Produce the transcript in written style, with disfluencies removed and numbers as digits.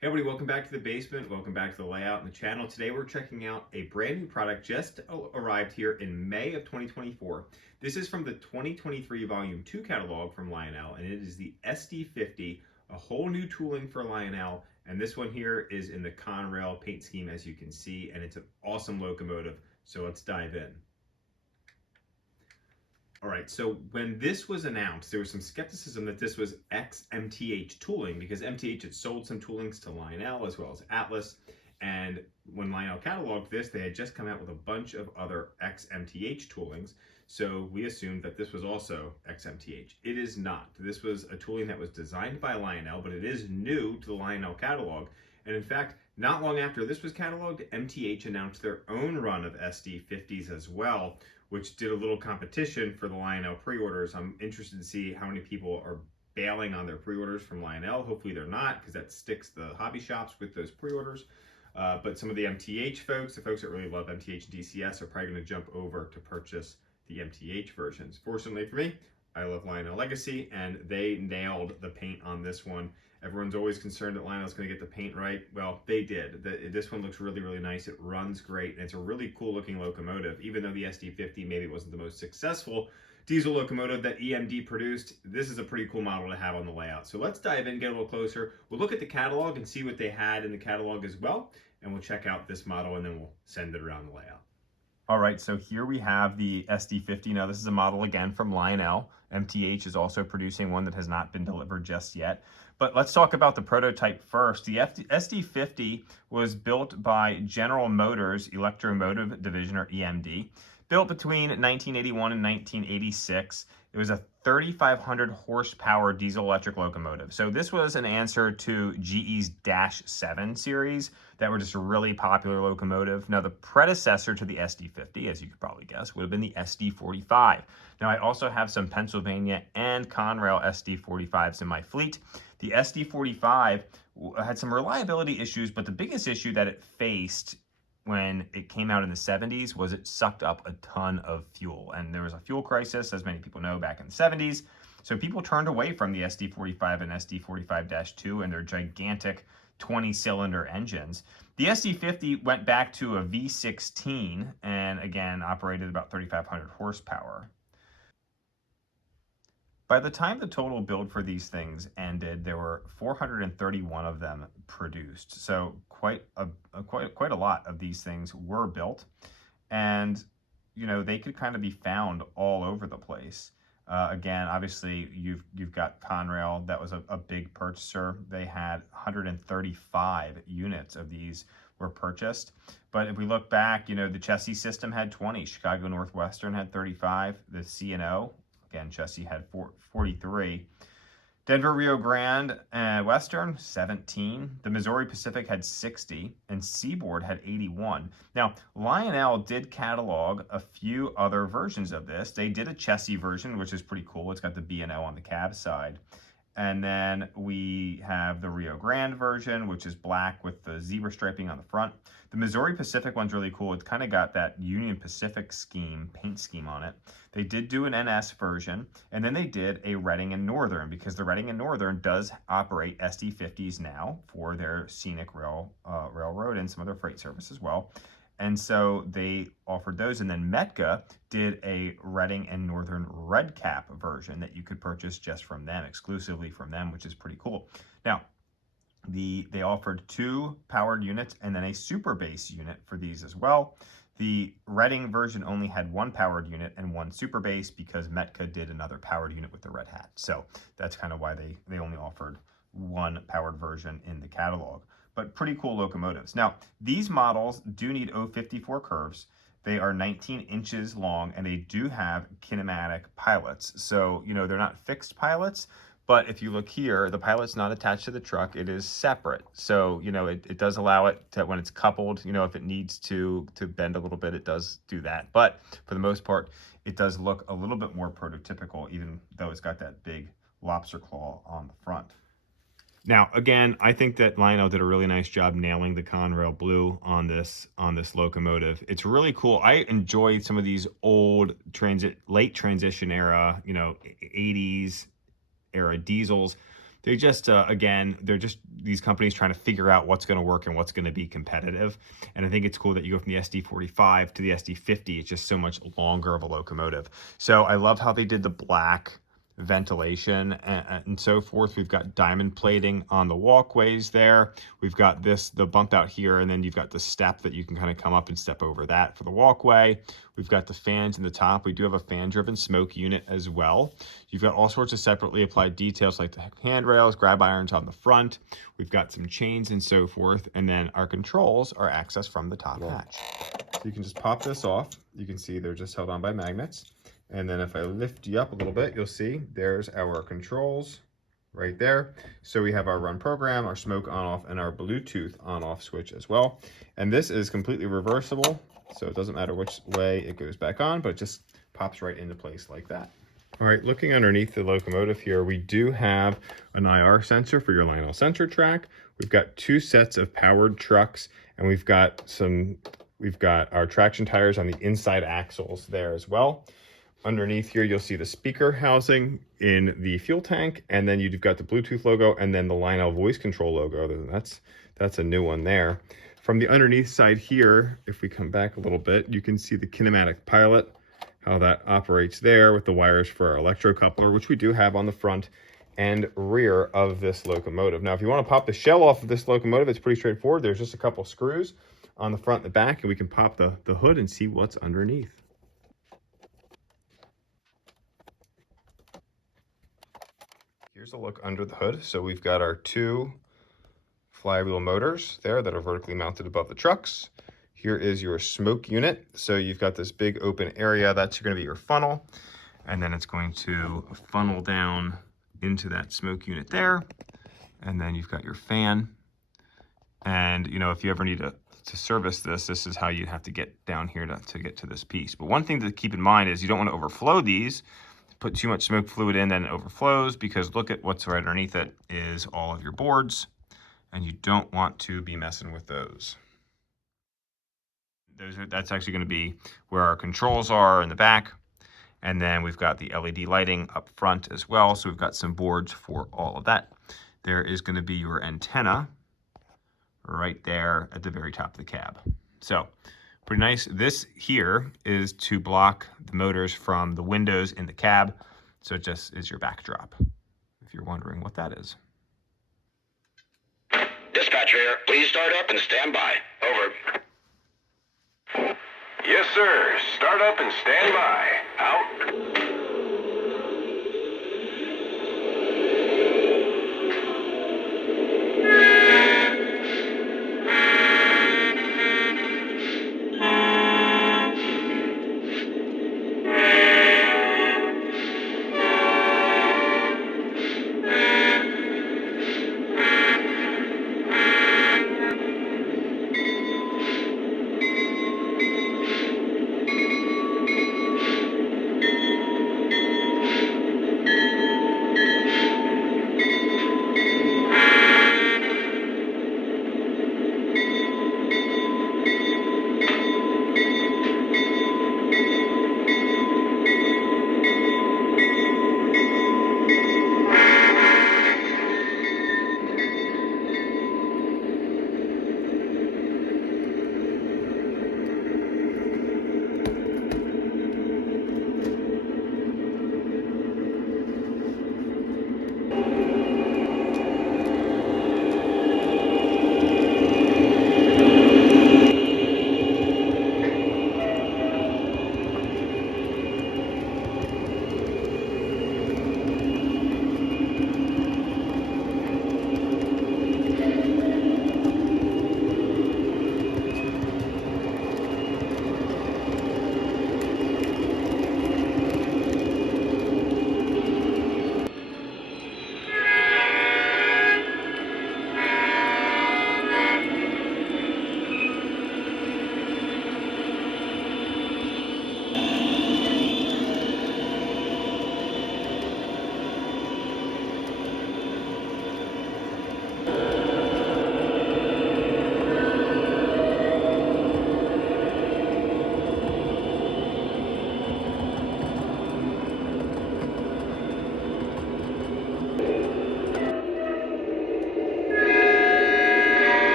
Hey everybody, welcome back to the basement. Welcome back to the layout and the channel. Today we're checking out a brand new product just arrived here in May of 2024. This is from the 2023 Volume 2 catalog from Lionel, and it is the SD50, a whole new tooling for Lionel. And this one here is in the Conrail paint scheme, as you can see, and it's an awesome locomotive. So let's dive in. All right, so when this was announced, there was some skepticism that this was ex-MTH tooling because MTH had sold some toolings to Lionel as well as Atlas. And when Lionel cataloged this, they had just come out with a bunch of other ex-MTH toolings. So we assumed that this was also ex-MTH. It is not. This was a tooling that was designed by Lionel, but it is new to the Lionel catalog. And in fact, not long after this was cataloged, MTH announced their own run of SD50s as well, which did a little competition for the Lionel pre-orders. I'm interested to see how many people are bailing on their pre-orders from Lionel. Hopefully they're not, because that sticks the hobby shops with those pre-orders. But some of the MTH folks, the folks that really love MTH and DCS, are probably going to jump over to purchase the MTH versions. Fortunately for me, I love Lionel Legacy, and they nailed the paint on this one. Everyone's always concerned that Lionel's going to get the paint right. Well, they did. This one looks really, really nice. It runs great, and it's a really cool looking locomotive. Even though the SD50 maybe wasn't the most successful diesel locomotive that EMD produced, this is a pretty cool model to have on the layout. So let's dive in, get a little closer. We'll look at the catalog and see what they had in the catalog as well, and we'll check out this model, and then we'll send it around the layout. All right, so here we have the SD50. Now this is a model again from Lionel. MTH is also producing one that has not been delivered just yet. But let's talk about the prototype first. The SD50 was built by General Motors Electromotive Division, or EMD. Built between 1981 and 1986. It was a 3,500 horsepower diesel electric locomotive. So this was an answer to GE's Dash 7 series that were just a really popular locomotive. Now the predecessor to the SD50, as you could probably guess, would have been the SD45. Now I also have some Pennsylvania and Conrail SD45s in my fleet. The SD45 had some reliability issues, but the biggest issue that it faced when it came out in the 70s was it sucked up a ton of fuel. And there was a fuel crisis, as many people know, back in the 70s. So people turned away from the SD45 and SD45-2 and their gigantic 20-cylinder engines. The SD50 went back to a V16 and again operated about 3,500 horsepower. By the time the total build for these things ended, there were 431 of them produced. So quite a lot of these things were built, and you know they could kind of be found all over the place. Again, obviously you've got Conrail, that was a big purchaser. They had 135 units of these were purchased. But if we look back, you know, the Chessie system had 20, Chicago Northwestern had 35, the C&O, again, Chessie had 43. Denver Rio Grande Western, 17. The Missouri Pacific had 60, and Seaboard had 81. Now, Lionel did catalog a few other versions of this. They did a Chessie version, which is pretty cool. It's got the B&O on the cab side. And then we have the Rio Grande version, which is black with the zebra striping on the front. The Missouri Pacific one's really cool. It's kind of got that Union Pacific scheme, paint scheme on it. They did do an NS version, and then they did a Reading and Northern, because the Reading and Northern does operate SD50s now for their scenic railroad and some other freight service as well. And so they offered those, and then Metka did a Reading and Northern Red Cap version that you could purchase just from them, exclusively from them, which is pretty cool. Now, they offered 2 powered units and then a super base unit for these as well. The Reading version only had 1 powered unit and 1 super base because Metka did another powered unit with the Red Hat. So that's kind of why they only offered 1 powered version in the catalog. But pretty cool locomotives. Now, these models do need 054 curves. They are 19 inches long, and they do have kinematic pilots. So, you know, they're not fixed pilots, but if you look here, the pilot's not attached to the truck. It is separate. So, you know, it does allow it to, when it's coupled, you know, if it needs to bend a little bit, it does do that. But for the most part, it does look a little bit more prototypical, even though it's got that big lobster claw on the front. Now, again, I think that Lionel did a really nice job nailing the Conrail blue on this locomotive. It's really cool. I enjoyed some of these old late transition era, you know, 80s era diesels. They just, again, they're just these companies trying to figure out what's going to work and what's going to be competitive. And I think it's cool that you go from the SD45 to the SD50. It's just so much longer of a locomotive. So I love how they did the black ventilation and so forth. We've got diamond plating on the walkways there. We've got the bump out here, and then you've got the step that you can kind of come up and step over that for the walkway. We've got the fans in the top. We do have a fan driven smoke unit as well. You've got all sorts of separately applied details like the handrails, grab irons on the front. We've got some chains and so forth. And then our controls are accessed from the top hatch. So you can just pop this off. You can see they're just held on by magnets. And then if I lift you up a little bit, you'll see there's our controls right there. So we have our run program, our smoke on off, and our Bluetooth on off switch as well. And this is completely reversible. So it doesn't matter which way it goes back on, but it just pops right into place like that. All right, looking underneath the locomotive here, we do have an IR sensor for your Lionel sensor track. We've got 2 sets of powered trucks, and we've got our traction tires on the inside axles there as well. Underneath here, you'll see the speaker housing in the fuel tank, and then you've got the Bluetooth logo and then the Lionel voice control logo. That's a new one there. From the underneath side here, if we come back a little bit, you can see the kinematic pilot, how that operates there with the wires for our electrocoupler, which we do have on the front and rear of this locomotive. Now, if you want to pop the shell off of this locomotive, it's pretty straightforward. There's just a couple screws on the front and the back, and we can pop the hood and see what's underneath. Here's a look under the hood. So we've got our 2 flywheel motors there that are vertically mounted above the trucks. Here is your smoke unit. So you've got this big open area. That's going to be your funnel. And then it's going to funnel down into that smoke unit there. And then you've got your fan. And, you know, if you ever need to service this is how you have to get down here to get to this piece. But one thing to keep in mind is you don't want to overflow these. Put too much smoke fluid in, then it overflows, because look at what's right underneath it is all of your boards, and you don't want to be messing with those. That's actually going to be where our controls are in the back, and then we've got the LED lighting up front as well, so we've got some boards for all of that. There is going to be your antenna right there at the very top of the cab. So pretty nice. This here is to block the motors from the windows in the cab. So it just is your backdrop, if you're wondering what that is. Dispatch here. Please start up and stand by. Over. Yes, sir. Start up and stand by. Out.